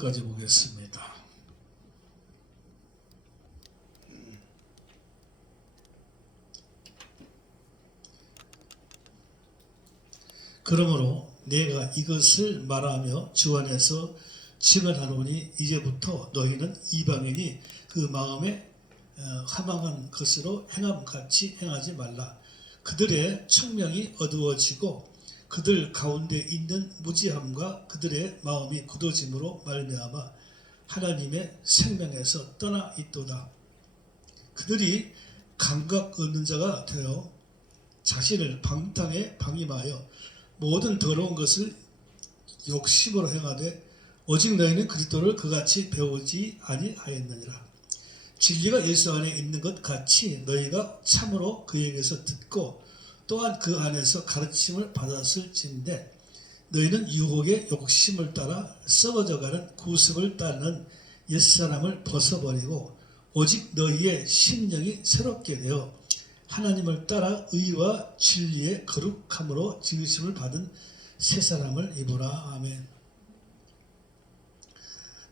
가져보겠습니다. 그러므로 내가 이것을 말하며 주 안에서 증언하노니 이제부터 너희는 이방인이 그 마음에 어, 하망한 것으로 행함같이 행하지 말라. 그들의 청명이 어두워지고 그들 가운데 있는 무지함과 그들의 마음이 굳어짐으로 말미암아 하나님의 생명에서 떠나 있도다. 그들이 감각 없는 자가 되어 자신을 방탕에 방임하여 모든 더러운 것을 욕심으로 행하되 오직 너희는 그리스도를 그같이 배우지 아니하였느니라. 진리가 예수 안에 있는 것 같이 너희가 참으로 그에게서 듣고 또한 그 안에서 가르침을 받았을진데 너희는 유혹의 욕심을 따라 썩어져가는 구습을 따르는 옛사람을 벗어버리고 오직 너희의 심령이 새롭게 되어 하나님을 따라 의와 진리의 거룩함으로 지으심을 받은 새 사람을 입으라. 아멘.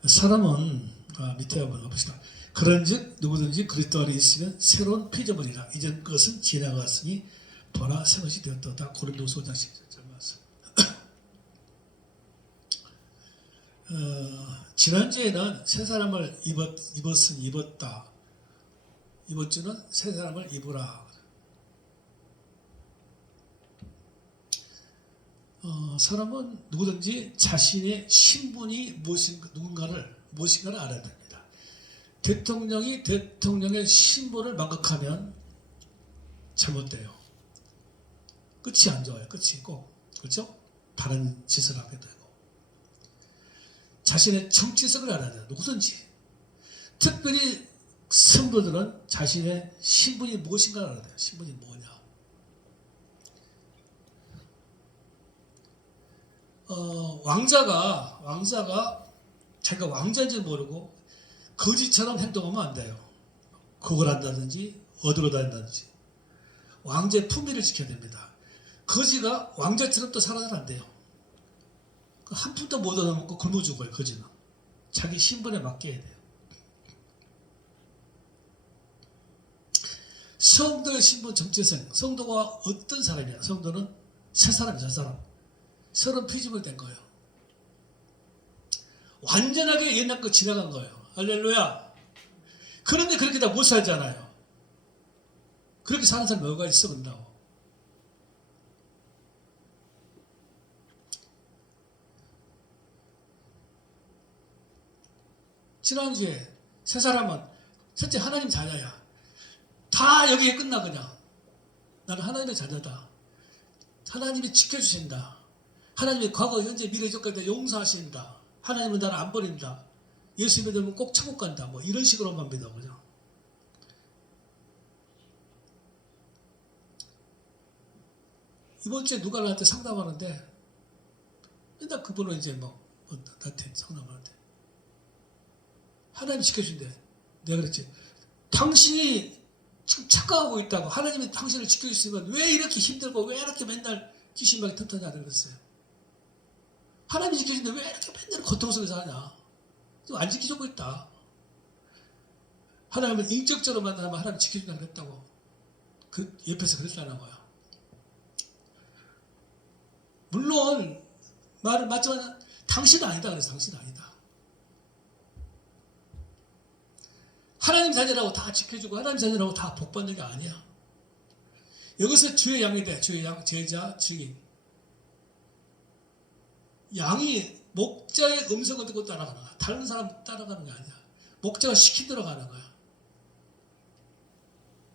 사람은 아, 밑에 한번 가봅시다. 그런즉 누구든지 그리스도 안에 있으면 새로운 피조물이라 이전 것은 지나갔으니 새 것이 되었다. 고린도서 5장 10절 말씀. 어, 지난주에는 새 사람을 입었, 입었으니 입었다. 이번 주는 새 사람을 입으라. 어, 사람은 누구든지 자신의 신분이 무엇인 누군가를 무엇인가를 알아야 됩니다. 대통령이 대통령의 신분을 망각하면 잘못돼요. 끝이 안 좋아요. 끝이 꼭 그렇죠? 다른 짓을 하게 되고 자신의 정치성을 알아야 돼요. 누구든지 특별히 성도들은 자신의 신분이 무엇인가를 알아야 돼요. 신분이 뭐냐? 어, 왕자가 왕자가 자기가 왕자인지 모르고 거지처럼 행동하면 안 돼요. 곡을 한다든지 어디로 다닌다든지 왕자의 품위를 지켜야 됩니다. 거지가 왕자처럼 또 살아서는 안 돼요. 그한 푼도 못 얻어먹고 굶어 죽어요. 거지는 자기 신분에 해야 돼요. 성도의 신분 정체성 성도가 어떤 사람이야? 성도는 새 사람이야, 새 사람. 새로운 피조물 된 거예요. 완전하게 옛날 거 지나간 거예요. 할렐루야. 그런데 그렇게 다 못 살잖아요. 그렇게 사는 사람이 뭐가 있어, 본다고. 지난주에 세 사람은 첫째 하나님 자녀야. 다 여기에 끝나 그냥. 나는 하나님의 자녀다. 하나님이 지켜주신다. 하나님이 과거, 현재, 미래, 조건에 용서하신다. 하나님은 나를 안 버린다. 예수 믿으면 꼭 천국 간다. 뭐 이런 식으로만 믿어 그냥. 이번 주에 누가 나한테 상담하는데 맨날 그분은 이제 뭐, 뭐 나한테 상담하는데 하나님 지켜준대. 내가 그랬지. 당신이 지금 착각하고 있다고 하나님이 당신을 지켜주시면 왜 이렇게 힘들고 왜 이렇게 맨날 귀신막이 튼튼하다 그랬어요. 하나님이 지켜주는데 왜 이렇게 맨날 고통 속에서 하냐. 좀안 지켜주고 있다. 하나님을 인격적으로 만나면 하나님 지켜준다 그랬다고. 그 옆에서 그랬다는 거야. 물론 말은 맞지만 당신은 아니다 그래서 당신은 아니다. 하나님 자녀라고 다 지켜주고 하나님 자녀라고 다 복받는 게 아니야. 여기서 주의 양이 돼. 주의 양, 제자, 증인. 양이 목자의 음성을 듣고 따라가는 거야. 다른 사람 따라가는 게 아니야. 목자가 시키대로 가는 거야.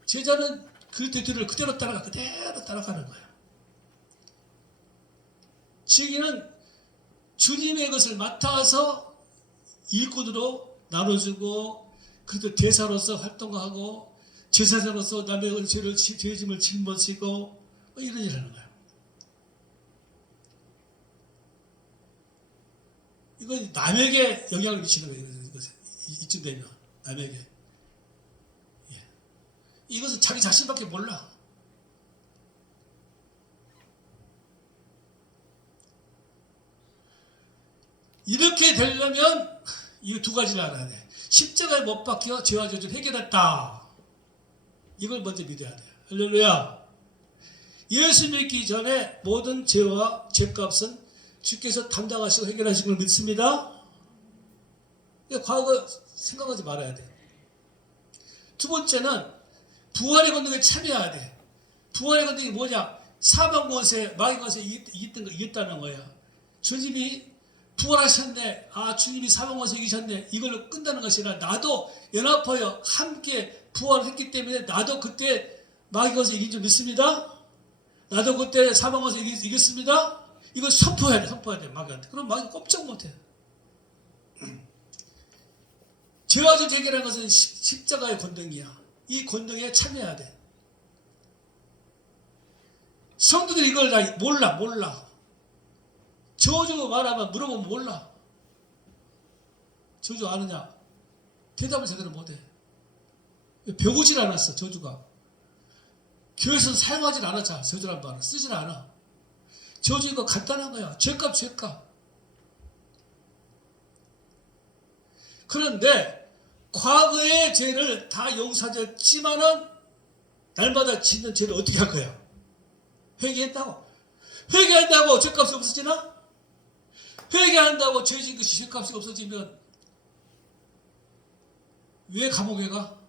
제자는 그 뒤를 그대로 따라가, 그대로 따라가는 거야. 증인은 주님의 것을 맡아서 일꾼으로 나눠주고 그래도 대사로서 활동하고 제사장으로서 남의 죄를 죄짐을 짊어지고 뭐 이런 일을 하는 거야. 이건 남에게 영향을 미치는 거예요. 이쯤 되면 남에게. 예. 이것은 자기 자신밖에 몰라. 이렇게 되려면 이 두 가지를 알아야 돼. 십자가에 못 박혀 죄와 저주를 해결했다. 이걸 먼저 믿어야 돼. 할렐루야. 예수 믿기 전에 모든 죄와 죄값은 주께서 담당하시고 해결하신 걸 믿습니다. 과거 생각하지 말아야 돼. 두 번째는 부활의 권능에 참여해야 돼. 부활의 권능이 뭐냐? 사방 권세, 마귀 권세 이겼다는 거야. 주님이 부활하셨네. 아, 주님이 권세 이기셨네. 이걸로 끝나는 것이 아니라 나도 연합하여 함께 부활했기 때문에 나도 그때 마귀 권세 이긴 줄 믿습니다. 나도 그때 이겼, 이겼습니다. 이걸 선포해야 돼. 선포해야 돼. 마귀한테. 그럼 마귀 꼼짝 못 해. 죄와 저 해결하는 것은 십- 십자가의 권능이야. 이 권능에 참여해야 돼. 성도들이 이걸 다 몰라, 몰라. 저주 말하면 물어보면 몰라. 저주 아느냐? 대답을 제대로 못해. 배우질 않았어, 저주가. 교회에서 사용하질 않았잖아, 저주란 말을. 쓰질 않아. 저주 이거 간단한 거야. 죄값, 죄값. 그런데 과거의 죄를 다 용서하셨지만은 날마다 짓는 죄를 어떻게 할 거야? 회개했다고. 회개한다고 죄값이 없어지나? 회개한다고 죄진 것이 죄값이 없어지면 왜 감옥에 가?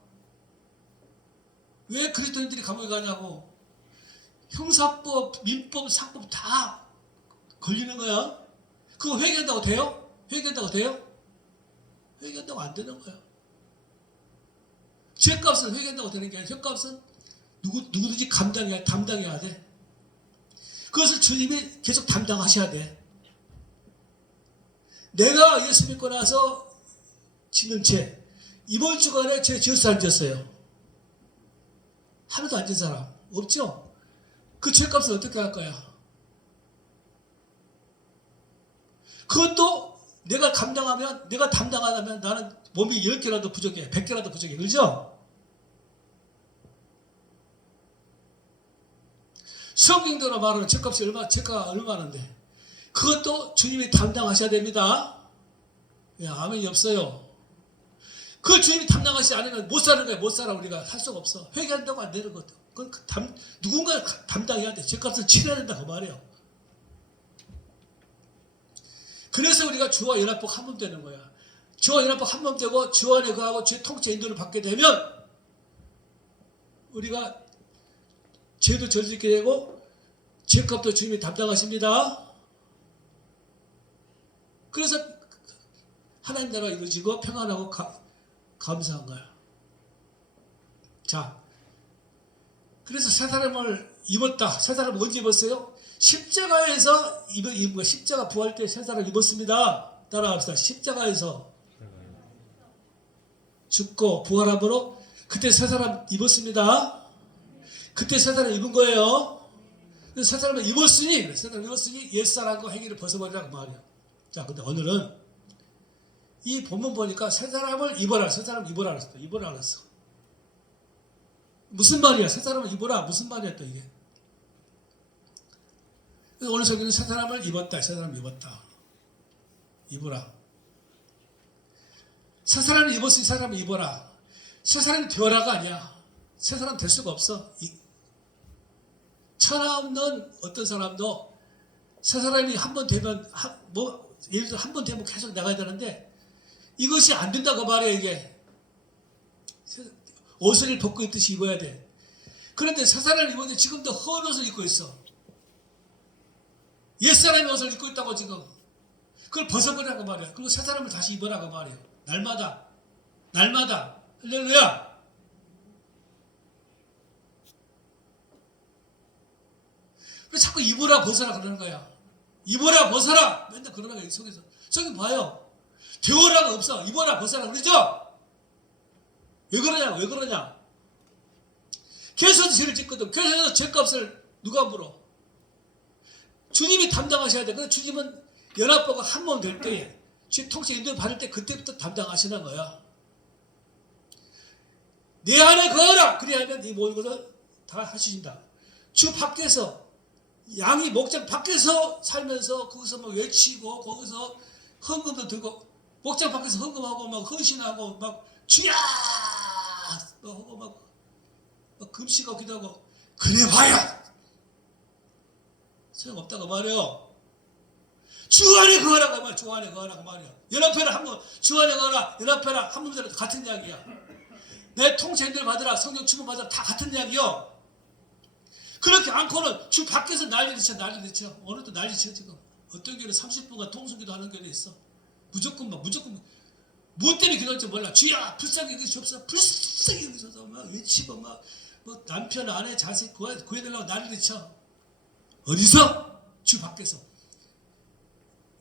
왜 그리스도인들이 감옥에 가냐고. 형사법, 민법, 상법 다 걸리는 거야. 그거 회개한다고 돼요? 회개한다고 돼요? 회개한다고 안 되는 거야. 죄값은 회개한다고 되는 게 아니라 죄값은 누구, 누구든지 감당해야, 담당해야 돼. 그것을 주님이 계속 담당하셔야 돼. 내가 예수 믿고 나서 짓는 죄, 이번 주간에 죄 지었어, 안 지었어요? 하나도 안 지은 사람 없죠? 그 죄값을 어떻게 할 거야? 그것도 내가 감당하면, 내가 담당하려면 나는 몸이 10개라도 부족해. 100개라도 부족해. 그죠? 성경대로 말하는 책값이 얼마, 책가 얼마인데. 그것도 주님이 담당하셔야 됩니다. 예, 아멘이 없어요. 그 주님이 담당하시지 않으면 못 사는 거야. 못 살아. 우리가 할 수가 없어. 회개한다고 안 되는 것도. 그건 그 담, 누군가 담당해야 돼. 죄값을 치러야 된다. 그 말이에요. 그래서 우리가 주와 연합복 한몸 되는 거야. 주와 연합복 한몸 되고 주 안에 그하고 죄 통째 인도를 받게 되면 우리가 죄도 있게 되고 죄값도 주님이 담당하십니다. 그래서 하나님 나라가 이루어지고 평안하고 가- 감사한 거야. 자, 그래서 새 사람을 입었다. 새 사람을 언제 입었어요? 십자가에서 입은, 입은 거야. 십자가 부활 때 새 사람 입었습니다. 따라합시다. 십자가에서 죽고 부활함으로 그때 새 사람 입었습니다. 그때 새 사람 입은 거예요. 새 사람을 입었으니, 새 사람 입었으니 옛 사람과 행위를 벗어버리라고 말이야. 자, 근데 오늘은 이 본문 보니까 새 사람을 입어라, 새 사람 입어라 그랬어. 입어라 그랬어. 무슨 말이야? 새 사람을 입어라. 무슨 말이야 또 이게? 오늘 설교는 새 사람을 입었다. 새 사람 입었다. 입어라. 새 사람을 입었으니 새 사람을 입어라. 새 사람이 되어라가 아니야. 새 사람 될 수가 없어. 이- 천하 없는 어떤 사람도 새 사람이 한 번 되면 한- 뭐 예를 들어 한 번 되면 계속 나가야 되는데 이것이 안 된다고 말해 이게 옷을 벗고 있듯이 입어야 돼. 그런데 새 사람을 입었는데 지금도 헌 옷을 입고 있어. 옛 사람의 옷을 입고 있다고 지금 그걸 벗어버리라고 말이야. 그리고 새 사람을 다시 입어라고 말이야. 날마다 날마다 할렐루야. 왜 자꾸 입어라 벗어라 그러는 거야. 입어라 벗어라 맨날 거야 이 속에서. 저기 봐요. 되어라가 없어. 입어라 벗어라 그러죠? 왜 그러냐? 왜 그러냐? 교회에서도 죄를 짓거든. 교회에서 죄값을 누가 물어? 주님이 담당하셔야 돼. 근데 주님은 연합보가 한 몸 될 때에 죄 통째 인도를 받을 때 그때부터 담당하시는 거야. 내 안에 거하라. 그래야면 이 모든 것을 다 하시신다. 주 밖에서 양이 목장 밖에서 살면서 거기서 뭐 외치고 거기서 헌금도 들고 목장 밖에서 헌금하고 막 헌신하고 막 주야 막 하고 막, 막 금식하고 기도하고 그래 봐야 소용없다고 말이요. 주 안에 거하라고 말이야. 주 안에 거하라고 말이야. 연합회라 한번 주 안에 거하라. 연합회라 한 분들 같은 이야기야. 내 통제들 받으라. 성령 충만 받으라. 다 같은 이야기요. 그렇게 않고는 주 밖에서 난리를 쳐 난리를 쳐. 오늘도 난리 쳐 지금. 어떤 교회는 30분간 통성기도 하는 교회 있어. 무조건 막 무조건 뭐 때문에 기도할지 몰라. 주야 불쌍히 여기시옵소서. 불쌍히 여기소서. 막 외치고 막 뭐 남편 아내 자식 구해, 구해달라고 난리를 쳐. 어디서? 주 밖에서.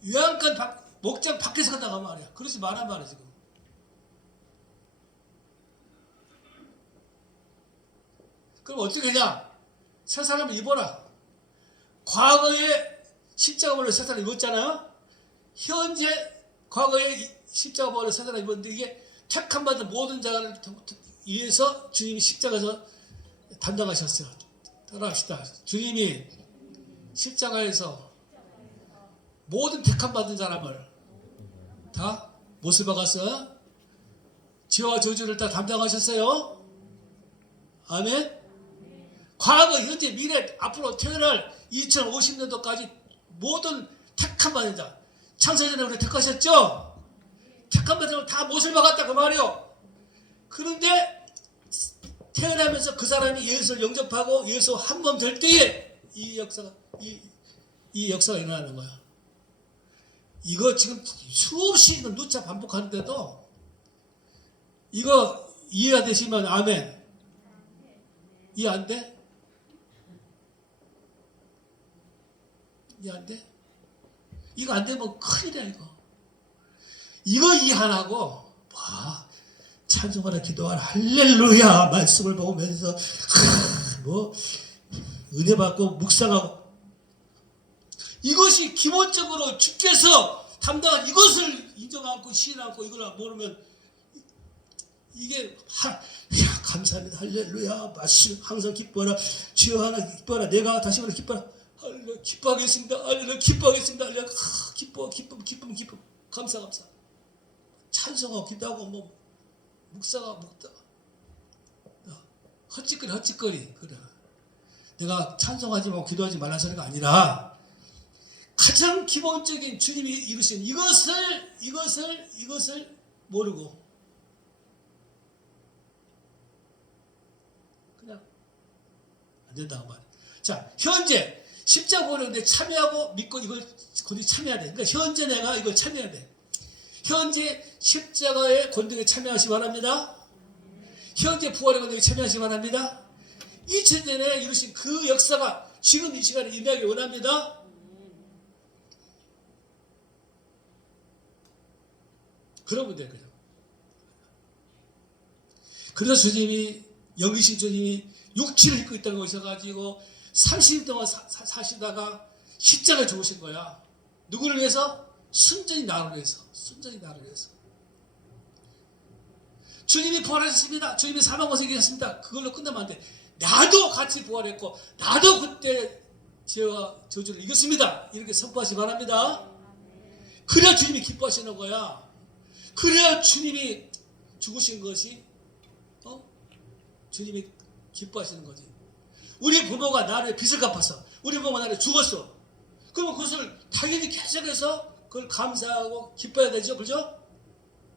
요양간 밖, 목장 밖에서 간다고 말이야. 그러지 말란 말이야 지금. 그럼 어떻게 하냐? 새 사람을 입어라. 과거에 십자가 벌로 새 사람 입었잖아요. 현재 과거에 이- 십자가 벌로 새 사람 입었는데 이게 택함 받은 모든 자를 위해서 주님이 십자가에서 담당하셨어요. 따라합시다. 주님이 십자가에서 모든 택함 받은 사람을 다 못을 박았어요. 죄와 저주를 다 담당하셨어요. 아멘. 과거, 현재, 미래, 앞으로 태어날 2050년도까지 모든 받은 자. 창세전에 우리 택하셨죠? 받은 사람 다 못을 박았다 그 말이요. 그런데 태어나면서 그 사람이 예수를 영접하고 예수 한번될 때에 이 역사가 이, 이 역사가 일어나는 거야. 이거 지금 수없이 누차 반복하는데도 이거 이해가 되시면 아멘. 이해 안 돼? 이해 안 돼? 이거 안 되면 큰일이야 이거. 이거 이해 안 하고 봐 찬송하라 기도하라 할렐루야 말씀을 보면서 하, 뭐 은혜 받고 묵상하고. 이것이 기본적으로 주께서 담당한 이것을 인정 않고 시인 않고 이걸 모르면 이게 하, 야, 감사합니다. 할렐루야. 말씀 항상 기뻐라. 주여 하나 기뻐라. 내가 다시 말해 기뻐라 할렐루야 기뻐하겠습니다. 할렐루야 기뻐하겠습니다. 할렐루야 하, 기뻐 기쁨 기쁨 기쁨. 감사 감사. 찬송하고 기도하고 뭐 묵상하고 묵다. 헛짓거리 헛짓거리. 그래. 내가 찬송하지 말고 기도하지 말라는 소리가 아니라 가장 기본적인 주님이 이루신 이것을 이것을 이것을 모르고 그냥 안 된다고 말이야. 자 현재 십자가 보는데 참여하고 믿고 이걸 거기 참여해야 돼. 그러니까 현재 내가 이걸 참여해야 돼. 현재 십자가의 권능에 참여하시 기 바랍니다. 현재 부활의 권능에 참여하시 기 바랍니다. 2000년에 이루신 그 역사가 지금 이 시간에 임하기 원합니다. 그러면 돼 그냥. 그래서 주님이 영이신 주님이 육체를 입고 있다는 것이 가지고 30일 동안 사, 사, 사시다가 십자가에 죽으신 거야. 누구를 위해서? 순전히 나를 위해서. 순전히 나를 위해서. 주님이 부활하셨습니다. 주님이 사망 고생하셨습니다. 그걸로 끝나면 안 돼. 나도 같이 부활했고 나도 그때 죄와 저주를 이겼습니다. 이렇게 선포하시 기 바랍니다. 그래야 주님이 기뻐하시는 거야. 그래야 주님이 죽으신 것이 어? 주님이 기뻐하시는 거지. 우리 부모가 나를 빚을 갚았어. 우리 부모가 나를 죽었어. 그러면 그것을 당연히 계속해서 그걸 감사하고 기뻐해야 되죠. 그죠?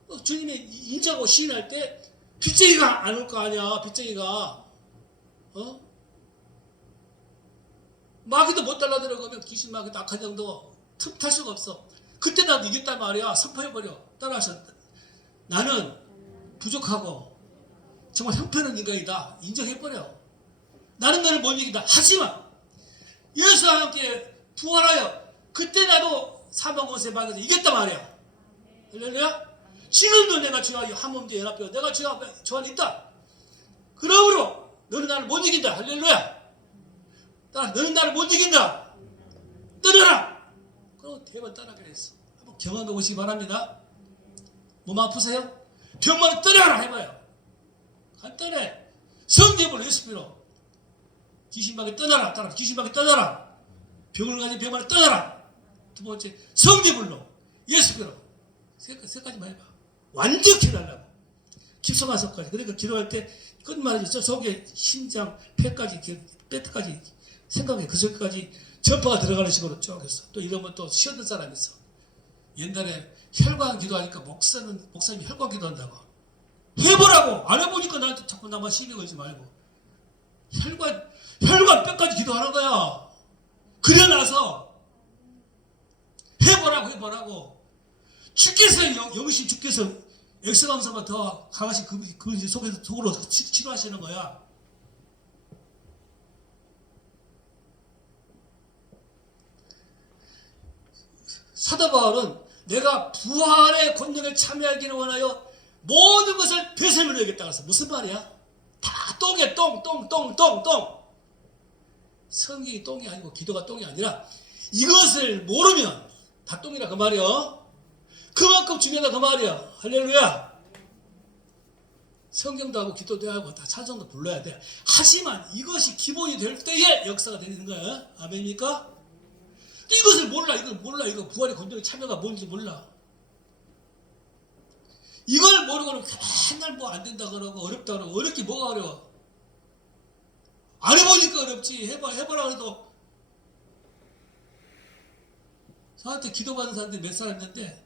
어, 주님이 인정하고 시인할 때 빚쟁이가 안 올 거 아니야. 빚쟁이가. 어? 마귀도 못 달라들어가면 귀신 마귀 낙한 정도 틈탈 수가 없어. 그때 나도 이겼단 말이야. 선포해버려. 따라하셨. 나는 부족하고 정말 형편없는 인간이다. 인정해버려. 나는 너를 못 이긴다. 하지만 예수와 함께 부활하여 그때 나도 사망고세 받아서 이겼단 말이야. 할렐루야. 지금도 내가 주와 한몸도 연합되어 내가 주 앞에 주 안에 있다. 그러므로 너는 나를 못 이긴다. 할렐루야. 따라 너는 나를 못 이긴다. 떠나라. 그리고 대번 떠나기로 했어. 한번 경험해 보시기 바랍니다. 몸 아프세요? 병만은 떠나라 해봐요. 간단해. 성대불 예수비로 귀신방에 떠나라. 따라 귀신방에 떠나라. 병을 가진 병만을 떠나라. 두 번째 성대불로 예수비로 세, 세 가지만 해봐. 완벽히 달라고. 깊숙한 속까지. 그러니까 기도할 때 끝말이죠. 저 속에 심장, 폐까지, 뼈까지 생각해. 그 속까지 전파가 들어가는 식으로 쭉 했어. 또 이러면 또 쉬었던 사람이 있어. 옛날에 혈관 기도하니까 목사는, 목사님이 혈관 기도한다고. 해보라고! 안 해보니까 나한테 자꾸 나만 시비 걸지 말고. 혈관, 혈관 뼈까지 기도하는 거야. 그래 나서 해보라고 해보라고. 주께서 영- 영신 주께서 엑스 감사만 더 강하신 그, 그 이제 속에서 속으로 치- 치료하시는 거야. 사도 바울은 내가 부활의 권능에 참여하기를 원하여 모든 것을 여겼다 그랬어. 무슨 말이야? 다 똥이야 똥, 똥, 똥, 똥, 똥. 성경이 똥이 아니고 기도가 똥이 아니라 이것을 모르면 다 똥이라 그 말이야. 그만큼 중요하다 그 말이야. 할렐루야. 성경도 하고 기도도 하고 다 찬송도 불러야 돼. 하지만 이것이 기본이 될 때에 역사가 되는 거야. 아멘입니까? 또 이것을 몰라. 이걸 몰라. 이거 부활의 건조의 참여가 뭔지 몰라. 이걸 모르고는 맨날 뭐 안 된다 그러고 어렵다 그러고 어렵기 뭐가 어려워. 안 해보니까 어렵지. 해봐, 해보라 그래도. 저한테 기도받은 사람들이 몇 사람 있는데,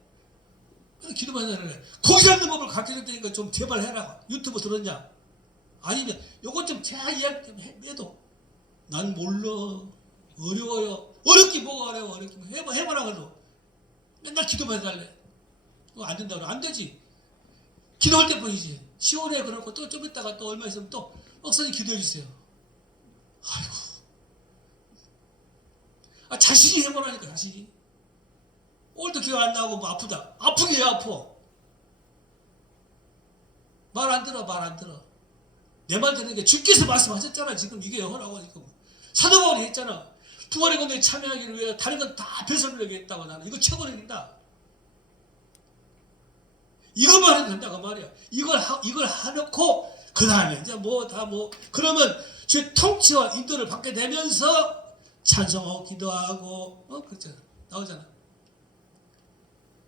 기도받는 사람을 거기 없는 법을 가르쳐 테니까 좀 제발 해라. 유튜브 들었냐? 아니면 요것 좀 제가 이야기 좀 해- 해도. 난 몰라. 어려워요. 어렵기 뭐가 어려워. 어렵기 뭐 해봐, 해보라 그래도. 맨날 기도받아달래. 그거 안 된다 그래. 안 되지. 기도할 때뿐이지. 시원해 그러고 또 좀 있다가 또 얼마 있으면 또 목사님 기도해 주세요. 아이고. 아, 자신이 해보라니까, 자신이. 오늘도 기억 안 나고 뭐 아프다. 아프게 왜 아파? 말 안 들어, 말 안 들어. 내 말 듣는 게 주께서 말씀하셨잖아. 지금 이게 영어라고 지금. 사도 바울이 했잖아. 부활의 건강에 참여하기를 위해 다른 건 다 배설물에게 했다고 나는. 이거 최고로 된다. 이것만 해도 된다 그 말이야. 이걸 하, 이걸 해놓고 그 다음에 이제 뭐 다뭐 그러면 주의 통치와 인도를 받게 되면서 찬송하고 기도하고 어 그렇잖아 나오잖아.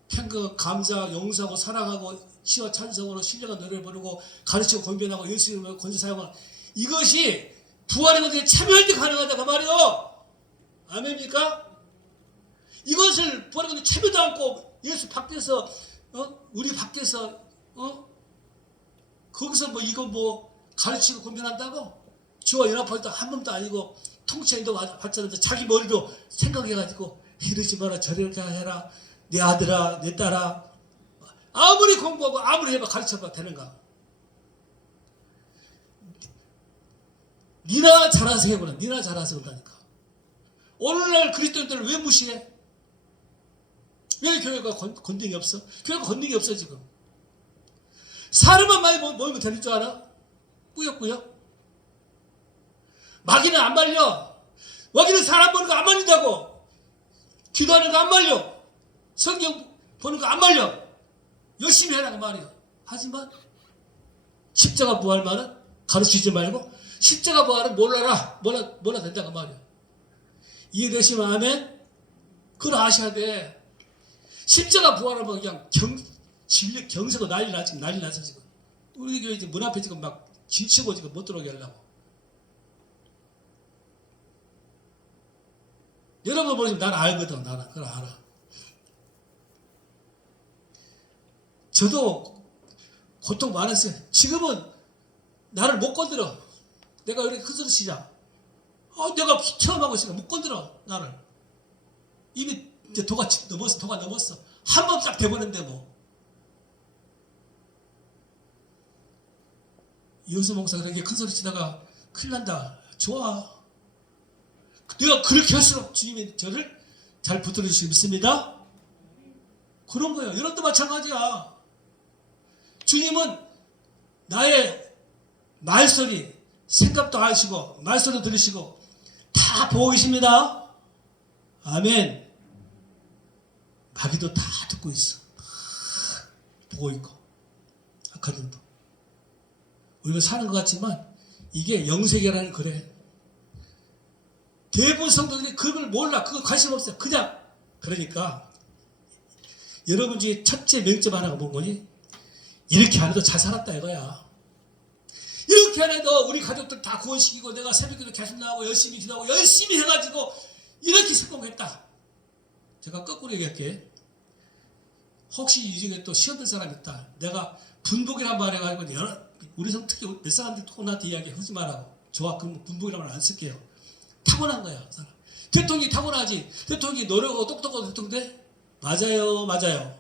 평그 감사 용서하고 사랑하고 시와 찬송으로 신령한 노래를 부르고 가르치고 권변하고 예수 이름으로 권세 사용하고 이것이 부활의 참여할 때 가능하다 그 말이요. 아멘입니까? 이것을 부활의 것에 참여도 않고 예수 밖에서 어? 우리 밖에서 어? 거기서 뭐 이거 뭐 가르치고 권변한다고? 주와 연합할 때한 번도 아니고 통치인도 받지 않는데 자기 머리로 생각해가지고 이러지 마라 저렇게 해라 내 아들아 내 딸아 아무리 공부하고 아무리 해봐 가르쳐봐 되는가 니나 잘하세요 그래 니나 잘하세요 그러니까 오늘날 그리스도인들을 왜 무시해? 왜 교회가 건, 건등이 없어? 교회가 건등이 없어 지금. 사람만 많이 모- 모이면 되는 줄 알아? 꾸역꾸역. 마귀는 안 말려. 마귀는 사람 보는 거 안 말린다고. 기도하는 거 안 말려. 성경 보는 거 안 말려. 열심히 해라 그 말이야. 하지만 십자가 부활만은 가르치지 말고 십자가 부활은 몰라라. 몰라 몰라 된다 그 말이야. 이해되시면 아멘? 그걸 아셔야 돼. 십자가 부활하면 그냥 경, 진력, 경세가 난리 나지, 난리 나서 지금. 우리 교회 지금 문 앞에 지금 막 진치고 지금 못 들어오게 하려고. 여러분 보시면 나는 알거든, 나는. 그걸 알아. 저도 고통 많았어요. 지금은 나를 못 건드려. 내가 이렇게 치자. 어, 내가 처음 하고 있으니까 못 건드려, 나를. 이미 이제 도가 치- 넘었어, 도가 넘었어. 한 번 딱 돼버렸는데 뭐. 이호수 목사 그렇게 큰 소리 치다가 큰일 난다. 좋아. 내가 그렇게 할수록 주님이 저를 잘 붙들어 주시고 믿습니다. 그런 거예요. 여러분도 마찬가지야. 주님은 나의 말소리, 생각도 아시고, 말소리도 들으시고, 다 보고 계십니다. 아멘. 마귀도 다 듣고 있어. 다 보고 있고. 악하들도. 우리가 사는 것 같지만 이게 영세계라는 그래. 대부분 성도들이 그걸 몰라. 그거 관심 없어. 그냥 그러니까 여러분 중에 첫째 명점 하나가 뭔 거니? 이렇게 안 해도 잘 살았다 이거야. 이렇게 안 해도 우리 가족들 다 구원시키고 내가 새벽기도 계속 나오고 열심히 기도하고 열심히 해가지고 이렇게 성공했다. 제가 거꾸로 얘기할게. 혹시 이 중에 또 시험 들 사람 있다. 내가 분복이란 말 해가지고 여러, 우리 성 특히 몇 사람들이 또 나한테 이야기 하지 말라고. 저와 그럼 분복이라는 말안 쓸게요. 타고난 거야. 그 사람. 대통령이 타고나지. 대통령이 노력하고 똑똑하고 대통령 돼? 맞아요. 맞아요.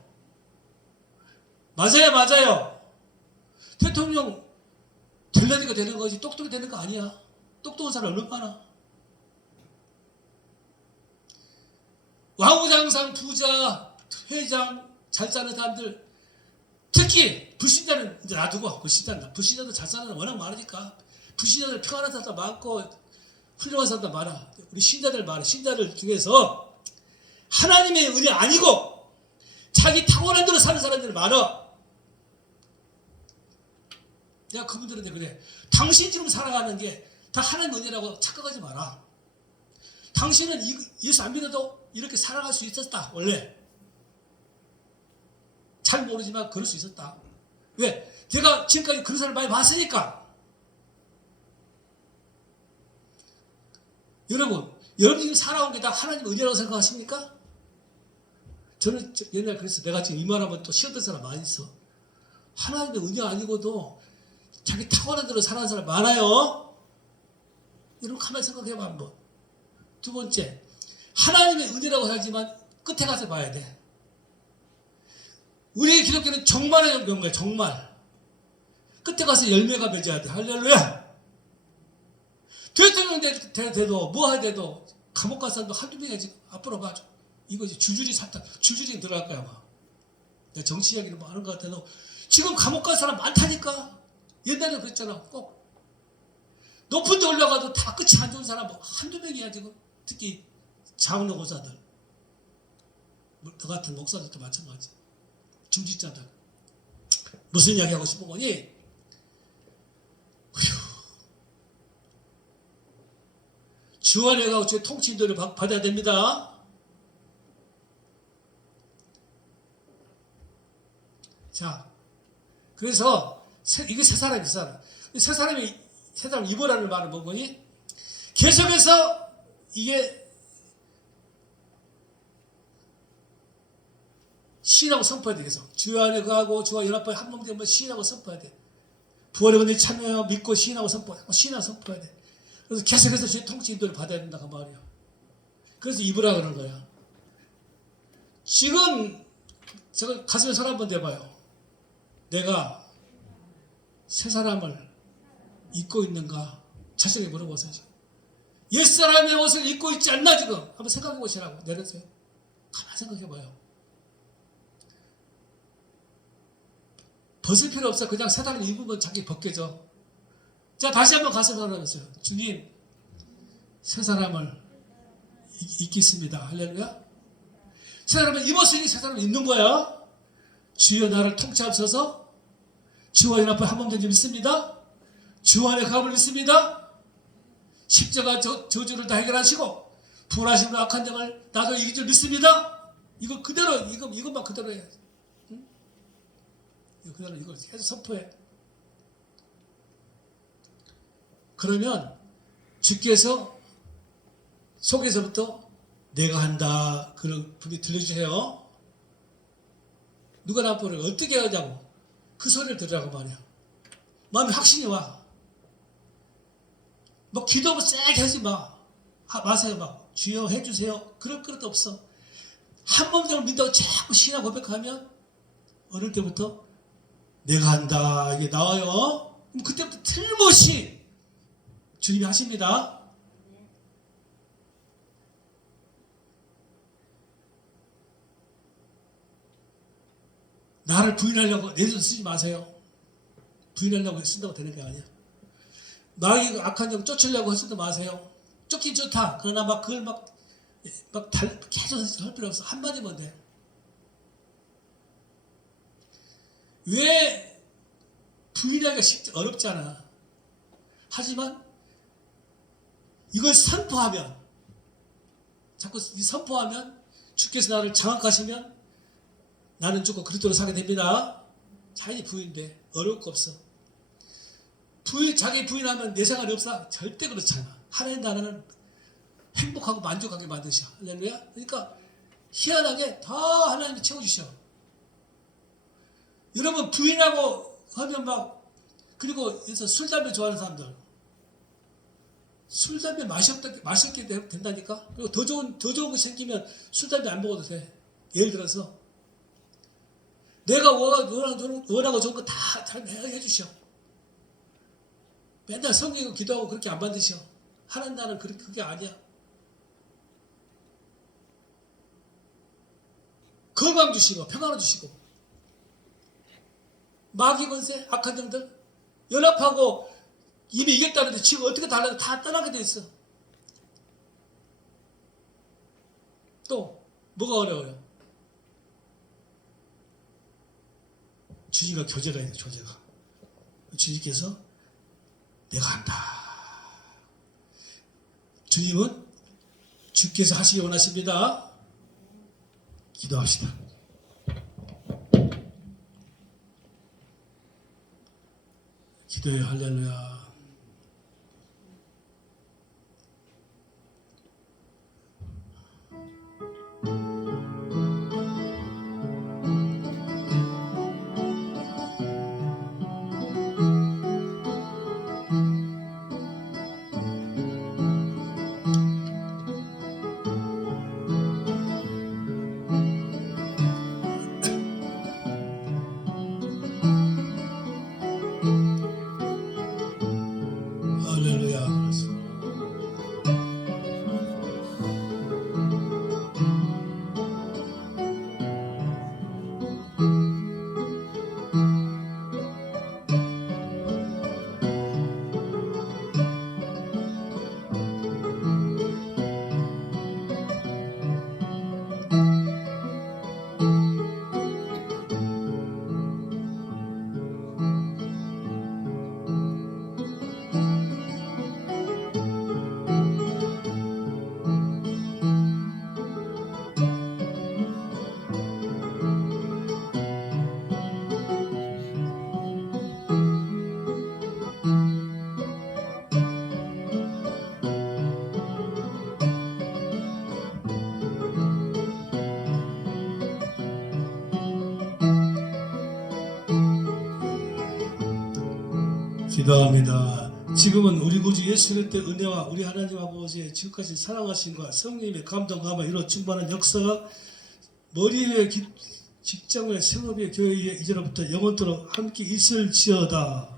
맞아요. 맞아요. 대통령 될라니까 되는 거지 똑똑히 되는 거 아니야. 똑똑한 사람 얼마나. 왕우장상 부자 회장 잘 사는 사람들 특히 불신자는 놔두고 불신자는 불신자들 잘 사는 사람 워낙 많으니까 불신자들 평안한 사람 많고 훌륭한 사람들 많아. 우리 신자들 많아. 신자들 중에서 하나님의 은혜 아니고 자기 타고난 대로 사는 사람들 많아. 내가 그분들한테 그래. 당신 지금 살아가는 게 다 하나님 은혜라고 착각하지 마라. 당신은 이- 예수 안 믿어도 이렇게 살아갈 수 있었다. 원래. 잘 모르지만 그럴 수 있었다. 왜? 제가 지금까지 그런 사람을 많이 봤으니까 여러분 여러분 지금 살아온 게 다 하나님 은혜라고 생각하십니까? 저는 저- 옛날에 그랬어 내가 지금 이 말하면 또 시험된 사람 많이 있어 하나님의 은혜 아니고도 자기 타고난 대로 살아가는 사람 많아요 여러분 가만히 생각해봐 한번 두 번째, 하나님의 은혜라고 살지만 끝에 가서 봐야 돼. 우리 기독교는 정말의 경우야, 정말. 끝에 가서 열매가 맺어야 돼. 할렐루야! 대통령 돼도, 뭐 하 돼도, 감옥 간 사람도 한두 명이 지금 앞으로 봐줘. 이거지. 줄줄이 샀다. 줄줄이 들어갈 거야, 아마. 내가 정치 이야기를 뭐 하는 것 같아도, 지금 감옥 간 사람 많다니까? 옛날에 그랬잖아. 꼭. 높은 데 올라가도 다 끝이 안 좋은 사람 뭐 한두 명이야, 지금. 특히 장로 고사들 뭐, 너 같은 목사들도 마찬가지 중직자들 무슨 이야기 하고 싶은 거니? 주 안에 가고 주의 통치 인도를 받- 받아야 됩니다. 자, 그래서 세- 이게 세 사람이 세 사람. 세 사람이 세 사람 이보라는 말은 뭐니? 계속해서 이게 시라고 선포해야 돼 계속 주 안에 가고 주와 연합하여 한몸되면 시라고 선포해야 돼 부활의 은혜 참여하여 믿고 시인하고 선포해 시인하고 선포해야 돼 그래서 계속해서 주의 통치 인도를 받아야 된다 그 말이야. 그래서 입으라 그러는 거야. 지금 제가 가슴에 손 한번 대봐요. 내가 새 사람을 입고 있는가? 자신에게 물어보세요. 옛사람의 옷을 입고 있지 않나 지금? 한번 생각해 보시라고. 내려세요. 가만 생각해 봐요. 벗을 필요 없어. 그냥 새 사람 입으면 자기 벗겨져 자 다시 한번 가슴 하나보세요 주님 새 사람을 입- 입겠습니다 할렐루야 새 사람을 입었으니 새 사람을 입는 거야 주여 나를 통치하옵소서 주와 연합해 한몸된 줄 믿습니다 주 안에 감을 믿습니다 십자가 저, 저주를 다 해결하시고 부활하심으로 악한 점을 나도 이길 줄 믿습니다. 이거 그대로 이거 이것만 그대로 해. 응? 이거 그대로 이걸 계속 선포해. 그러면 주께서 속에서부터 내가 한다 그런 분이 들려주세요. 누가 나보를 어떻게 하냐고 그 소리를 들으라고 말이야. 마음에 확신이 와. 뭐 기도 세게 하지 마. 하- 마세요 막 주여 해주세요. 그럴 것도 없어. 한 몸대로 믿다고 자꾸 신앙 고백하면 어느 때부터 내가 한다 이게 나와요. 그때부터 틀림없이 주님이 하십니다. 나를 부인하려고 내 손 쓰지 마세요. 부인하려고 쓴다고 되는 게 아니야. 나에게 악한 점 쫓으려고 하지도 마세요. 쫓긴 좋다. 그러나 막 그걸 막, 막 달, 계속 할 필요 없어. 한마디면 돼. 왜 부인하기가 쉽, 어렵잖아. 하지만 이걸 선포하면, 자꾸 이 선포하면 주께서 나를 장악하시면 나는 죽고 그리스도로 사게 됩니다. 자기 부인데 어려울 거 없어. 부인 자기 부인하면 내 생활이 없어 절대 그렇지 않아. 하나님 나라는 행복하고 만족하게 만드셔. 할렐루야. 그러니까 희한하게 다 하나님이 채워주셔. 여러분 부인하고 하면 막 그리고 여기서 술 담배 좋아하는 사람들 술 담배 맛이 없다 되- 된다니까. 그리고 더 좋은 더 좋은 거 생기면 술 담배 안 먹어도 돼. 예를 들어서 내가 원하고 원하고, 좋은 거다 해주셔. 맨날 성경을 기도하고 그렇게 안 만드셔. 하는 나는 그게 아니야. 건강 주시고 평안을 주시고 마귀 권세 악한 영들 연합하고 이미 이겼다는데 지금 어떻게 달라도 다 떠나게 돼 있어. 또 뭐가 어려워요? 주님과 교제가 있는 교제가 주님께서 내가 한다. 주님은 주께서 하시기 원하십니다. 기도합시다. 기도해 할렐루야. 기도합니다. 지금은 우리 구주 예수 그리스도의 은혜와 우리 하나님 아버지의 지금까지 사랑하심과 성령님의 감동감을 이로 충만한 역사가 머리 위에 기- 직장의 생업의 교회에 이제로부터 영원토록 함께 있을지어다.